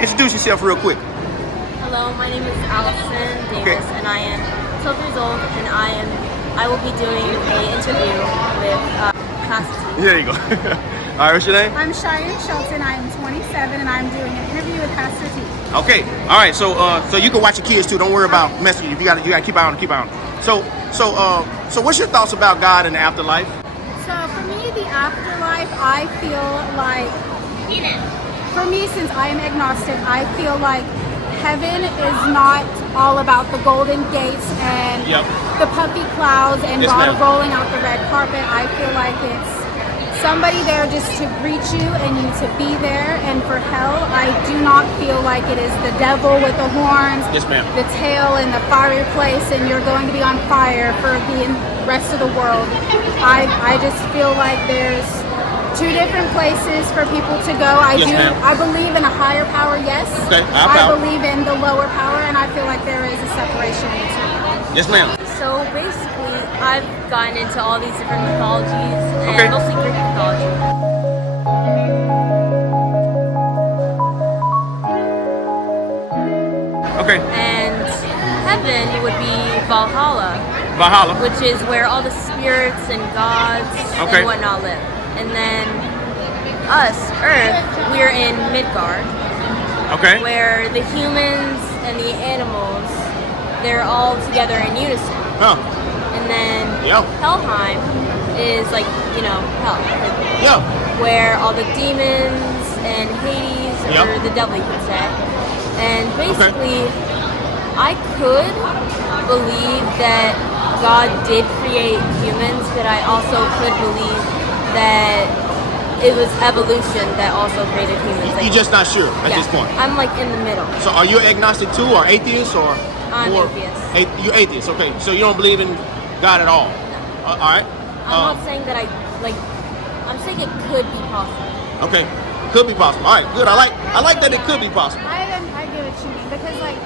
Introduce yourself real quick. Hello, my name is Allison Davis, and I am 12 years old, and I will be doing an interview with Pastor T. There you go. All right, what's your name? I'm Cheyenne Shelton. I am 27, and I'm doing an interview with Pastor T. Okay. All right. So you can watch your kids too. Don't worry about messaging. You got to keep on. So what's your thoughts about God and the afterlife? So for me, the afterlife, I feel like, for me, since I am agnostic, I feel like heaven is not all about the golden gates and the puffy clouds and God rolling out the red carpet. I feel like it's somebody there just to greet you and you to be there. And for hell, I do not feel like it is the devil with the horns, the tail, and the fiery place, and you're going to be on fire for the rest of the world. I just feel like there's two different places for people to go. I believe in a higher power, yes. Okay, I believe in the lower power, and I feel like there is a separation between. Yes, ma'am. So basically, I've gotten into all these different mythologies, and mostly Greek mythology. Okay. And heaven would be Valhalla. Valhalla. Which is where all the spirits and gods and whatnot live. And then us, Earth, we're in Midgard. Okay. Where the humans and the animals, they're all together in unison. Huh. And then Helheim is like, hell. Where all the demons and Hades, or the devil you could say. And basically, I could believe that God did create humans, but I also could believe that it was evolution that also created humans. You're just not sure at this point. I'm like in the middle. So are you agnostic too, or atheist, or? I'm atheist. You're atheist, okay. So you don't believe in God at all? No. All right. I'm not saying that I'm saying it could be possible. Okay, could be possible. All right, good. I like that it could be possible. I get what you mean, because like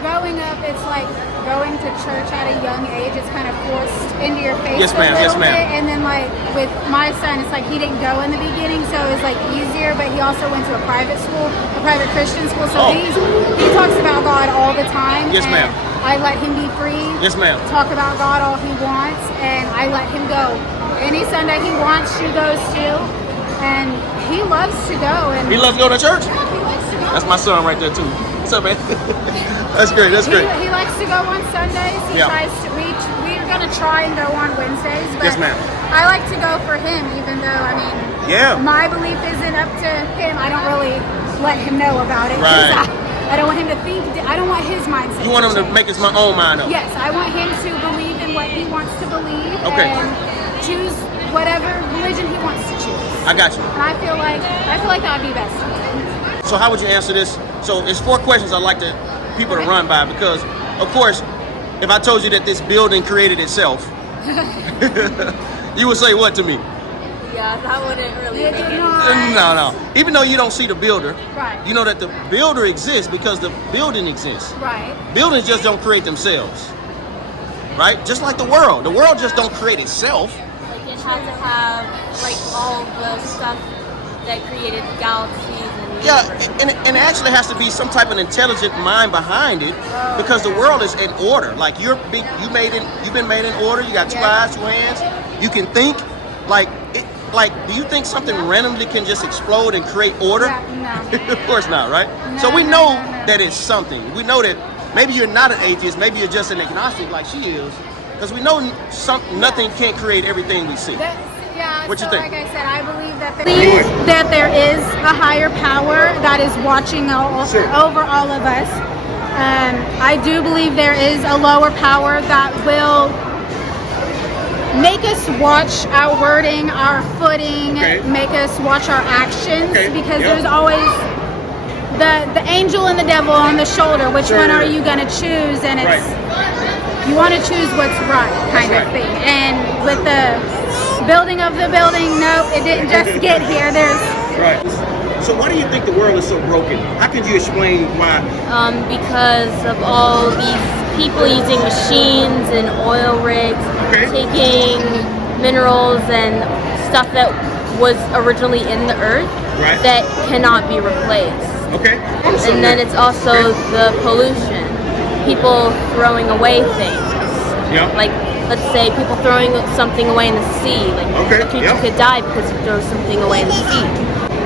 growing up, it's like going to church at a young age. It's kind of forced into your face. Yes, ma'am. Yes, ma'am. And then like with my son, it's like he didn't go in the beginning, so it was like easier. But he also went to a private school, a private Christian school. So he talks about God all the time. Yes, ma'am. I let him be free. Yes, ma'am. Talk about God all he wants, and I let him go. Any Sunday he wants to goes to, and he loves to go. And he loves to go to church? Yeah, he likes to go. That's my son right there too. What's up, man? That's great. That's great. He likes to go on Sundays. He tries to. We're gonna try and go on Wednesdays. But yes, ma'am. I like to go for him, even though my belief isn't up to him. I don't really let him know about it. Right. I don't want him to think. I don't want his mindset. You want him to make his own mind up. Yes, I want him to believe in what he wants to believe. Okay. And choose whatever religion he wants to choose. I got you. And I feel like that would be best for him. So how would you answer this? So it's 4 questions I'd like people to run by, because, of course, if I told you that this building created itself, you would say what to me? Yeah, that wouldn't really make any sense. No. Even though you don't see the builder, you know that the builder exists because the building exists. Right. Buildings just don't create themselves. Right? Just like the world. The world just don't create itself. Like it has to have like all the stuff that created galaxies and and it actually has to be some type of intelligent mind behind it, because the world is in order. Like you've been made in order. You got 2 eyes, 2 hands. You can think. Do you think something randomly can just explode and create order? No. Of course not, right? So we know that it's something. We know that maybe you're not an atheist, maybe you're just an agnostic like she is, because we know nothing can't create everything we see. What you think? Like I said, I believe that there is a higher power that is watching over all of us. I do believe there is a lower power that will make us watch our wording, our footing, make us watch our actions, because there's always the angel and the devil on the shoulder. Which one are you going to choose? And it's you want to choose what's right, kind of thing. And with the building of the building, no, it didn't just get here. So why do you think the world is so broken? How can you explain why? Because of all these people using machines and oil rigs, taking minerals and stuff that was originally in the earth that cannot be replaced. Okay. And then it's also the pollution. People throwing away things. Yeah. Like, let's say people throwing something away in the sea. Like, a creature could die because you throw something away in the sea.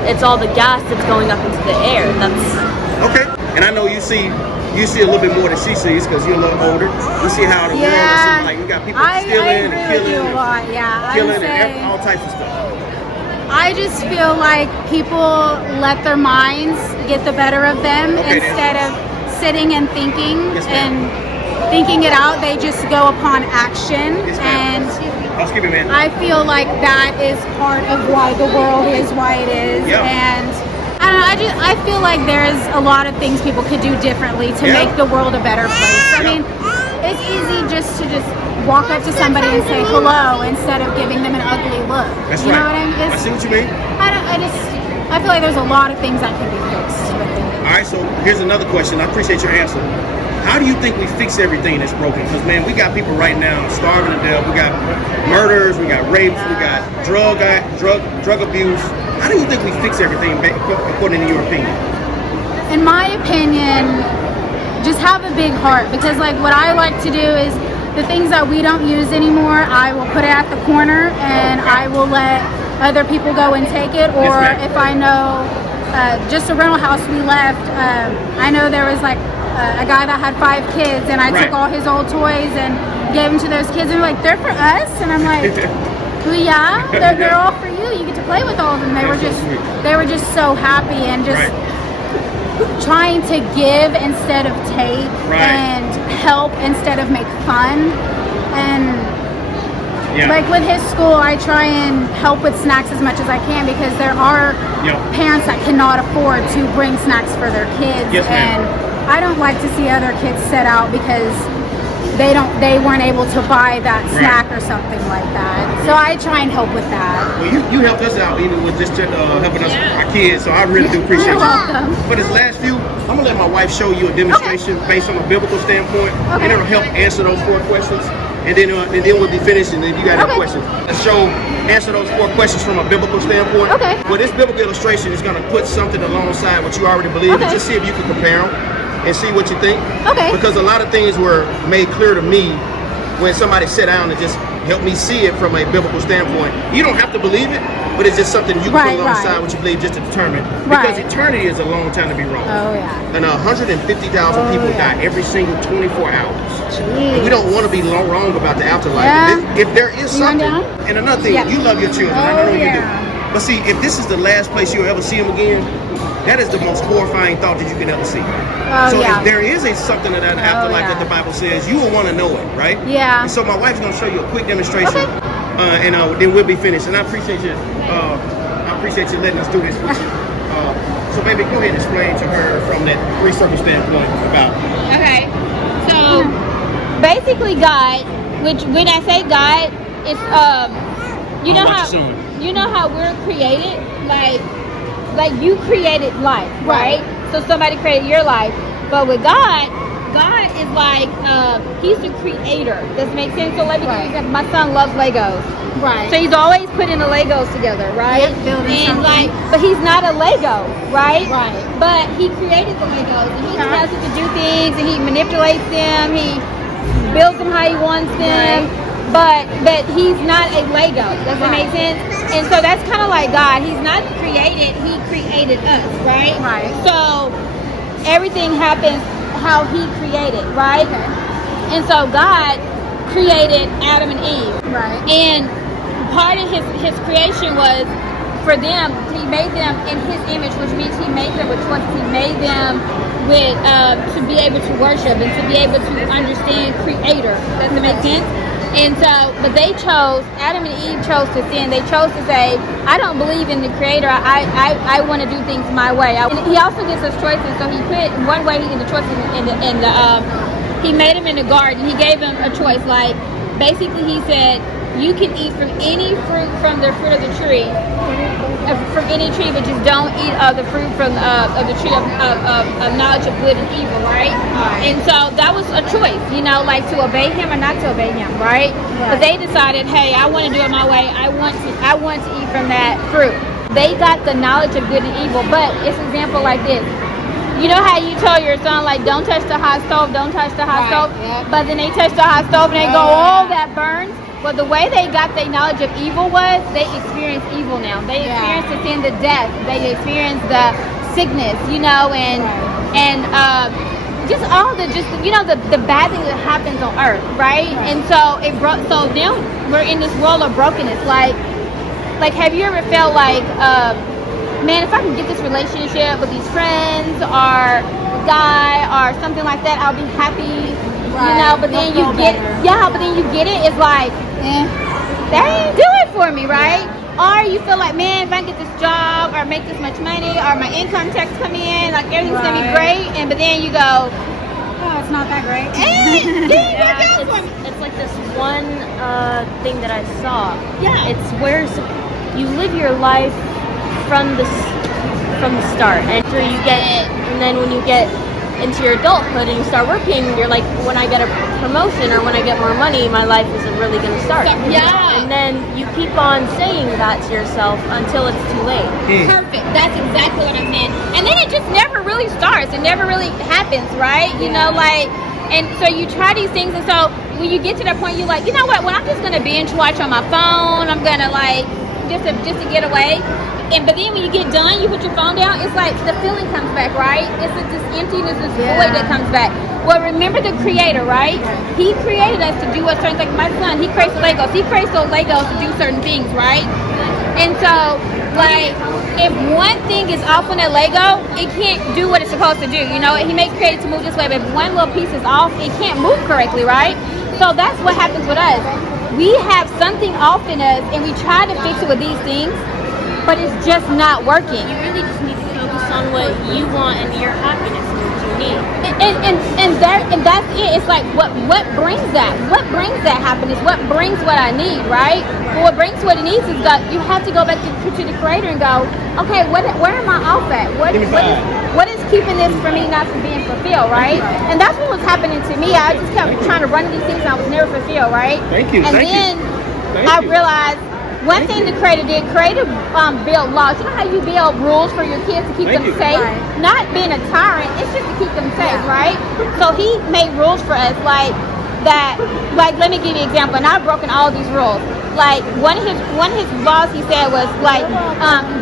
It's all the gas that's going up into the air. That's okay. And I know you see a little bit more than she sees because you're a little older. You see how the world is like. We got people stealing and killing, killing and all types of stuff. I just feel like people let their minds get the better of them instead of sitting and thinking and thinking it out. They just go upon action, and I feel like that is part of why the world is why it is. And I don't know, I feel like there's a lot of things people could do differently to make the world a better place. I mean, it's easy just to walk up to somebody and say hello instead of giving them an ugly look. That's you know what I mean? I see what you mean. I feel like there's a lot of things that can be fixed with it. All right, so here's another question. I appreciate your answer. How do you think we fix everything that's broken? Because, man, we got people right now starving to death. We got murders, we got rapes, we got drug abuse. How do you think we fix everything according to your opinion? In my opinion, just have a big heart, because like what I like to do is the things that we don't use anymore, I will put it at the corner and I will let other people go and take it. Or if I know just a rental house we left, I know there was like a guy that had 5 kids, and I took all his old toys and gave them to those kids, and they're like, they're for us, and I'm like, well, yeah, they're all for you. You get to play with all of them. They were just so happy, and just trying to give instead of take, and help instead of make fun. And like with his school, I try and help with snacks as much as I can, because there are parents that cannot afford to bring snacks for their kids. And I don't like to see other kids set out because they weren't able to buy that snack or something like that. So I try and help with that. Well, you helped us out even with just helping us our kids, so I really do appreciate You're welcome. For this last few, I'm gonna let my wife show you a demonstration based on a biblical standpoint, and it'll help answer those 4 questions. And then we'll be finished, and then you got any questions. Let's answer those 4 questions from a biblical standpoint. Well, this biblical illustration is gonna put something alongside what you already believe, and just see if you can compare them and see what you think. Because a lot of things were made clear to me when somebody sat down and just helped me see it from a biblical standpoint. You don't have to believe it, but it's just something you can put alongside what you believe just to determine. Because eternity is a long time to be wrong. And 150,000 people die every single 24 hours. And we don't want to be wrong about the afterlife. If there is something, and another thing, you love your children. I know you do. But see, if this is the last place you'll ever see them again, that is the most horrifying thought that you can ever see. If there is something of that afterlife that the Bible says, you will want to know it, right? And so my wife's going to show you a quick demonstration, and then we'll be finished. And I appreciate you. I appreciate you letting us do this with you. So, baby, go ahead and explain to her from that 3-circle standpoint about. Okay. So, basically, God, which when I say God, it's you know how we're created, like you created life, right? So somebody created your life, but with God is like he's the creator. Does it make sense? So let me give you an example. My son loves Legos, so he's always putting the Legos together, right? And but he's not a Lego, right? But he created the Legos, and he tells it to do things, and he manipulates them, he builds them how he wants them. But he's not a Lego. Does it make sense? And so that's kind of like God. He's not created. He created us, right? So everything happens how he created, right? And so God created Adam and Eve. And part of his creation was for them. He made them in his image, which means he made them with choices. He made them with to be able to worship and to be able to understand Creator. Does it make sense? And so, but they chose, Adam and Eve chose to sin. They chose to say, I don't believe in the Creator. I want to do things my way. And he also gives us choices. So he put one way in the choices he made them in the garden. He gave them a choice. Like basically, he said, you can eat from any fruit from the fruit of the tree, from any tree, but just don't eat of the fruit from of the tree of knowledge of good and evil, right? And so that was a choice, like to obey him or not to obey him, right? But they decided, hey, I want to do it my way. I want to eat from that fruit. They got the knowledge of good and evil, but it's an example like this. You know how you tell your son, like, don't touch the hot stove, don't touch the hot stove? Yep. But then they touch the hot stove and they go, oh, that burns. Well, the way they got their knowledge of evil was they experienced evil now. They experienced the sin, the death. They experienced the sickness, you know, and just all the the bad things that happens on earth, right? And so so now we're in this world of brokenness. Like have you ever felt like, man, if I can get this relationship with these friends or guy or something like that, I'll be happy. You know, but then you get it, it's like, that ain't do it for me, right? Or you feel like, man, if I get this job or make this much money or my income tax come in, like everything's gonna be great, but then you go, oh, it's not that great. It's like this one thing that I saw. Yeah. It's where you live your life from the start, and after you get, and then when you get into your adulthood and you start working, you're like, when I get a promotion or when I get more money, my life isn't really going to start. Yeah. And then you keep on saying that to yourself until it's too late. Perfect. That's exactly what I'm saying. And then it just never really starts. It never really happens, right? You know, like, and so you try these things, and so when you get to that point, you're like, you know what? Well, I'm just going to binge watch on my phone. I'm going to like just to get away. But then when you get done, you put your phone down, it's like the feeling comes back, right? It's this emptiness, this void that comes back. Well, remember the creator, right? He created us to do a certain thing. My son, he creates Legos. He creates those Legos to do certain things, right? And so, like, if one thing is off on that Lego, it can't do what it's supposed to do. You know, he may create it to move this way, but if one little piece is off, it can't move correctly, right? So that's what happens with us. We have something off in us, and we try to fix it with these things, but it's just not working. You really just need to focus on what you want and your happiness and what you need. And that's it. It's like what brings that? What brings that happiness? What brings what I need, right? Well, what brings what it needs is that you have to go back to the creator and go, okay, where am I off at? What is keeping this for me not from being fulfilled, right? And that's what was happening to me. I just kept trying to run these things and I was never fulfilled, right? Thank you. And then I realized one thing the creator did, build laws. You know how you build rules for your kids to keep them safe? Right. Not being a tyrant, it's just to keep them safe, right? So he made rules for us like that. Like, let me give you an example, and I've broken all these rules. Like one of his laws he said was like,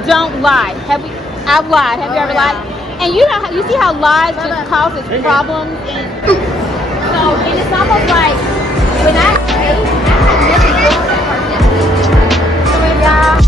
don't lie. I've lied. Have you ever lied? And you know, you see how lies just causes problems, and it's almost like when I say, I have never told that person. Yeah.